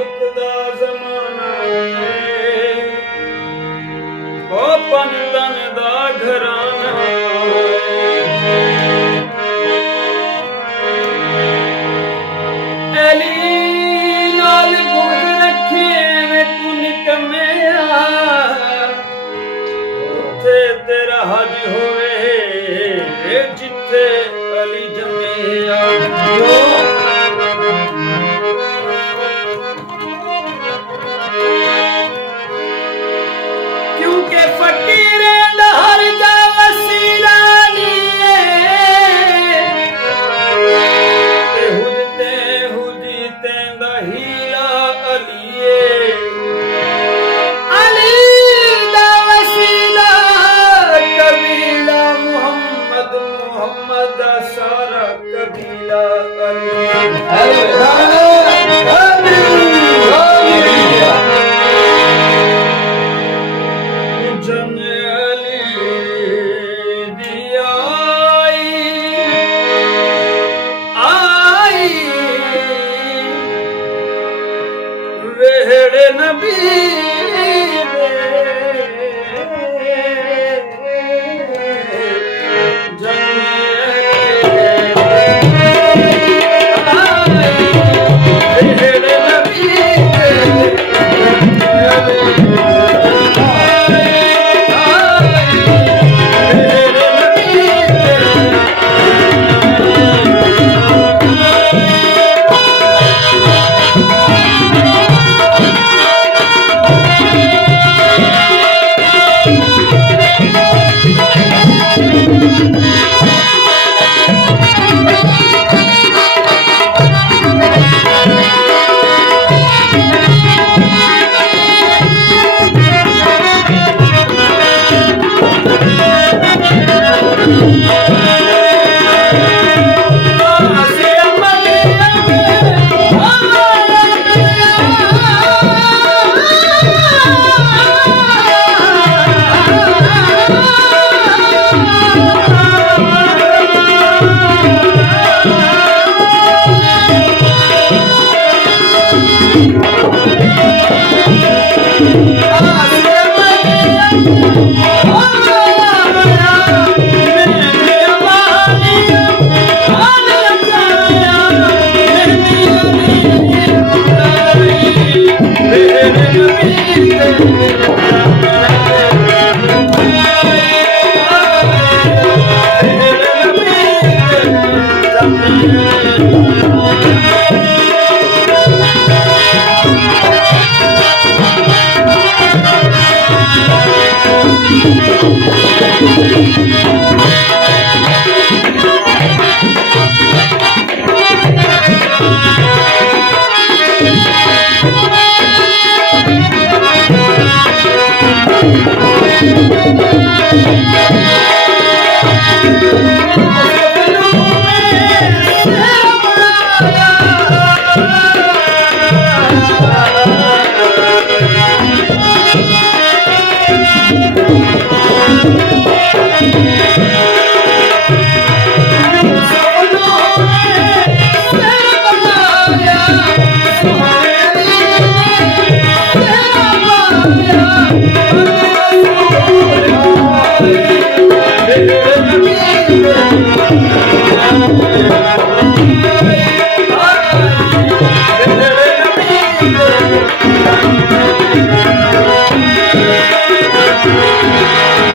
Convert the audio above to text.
झुकदा ज़माना है, ओ पंतन दा घराना एली नाल गुण रखे में तू निकमया उथे तेरा हज होवे जिथे अली जमिया क्योंकि फकीर हर जा वसीला हीला अलिए अली दा वसीला कबीला मोहम्मद मोहम्मद दा सारा कबीला जन अली दिया वेहड़े नबी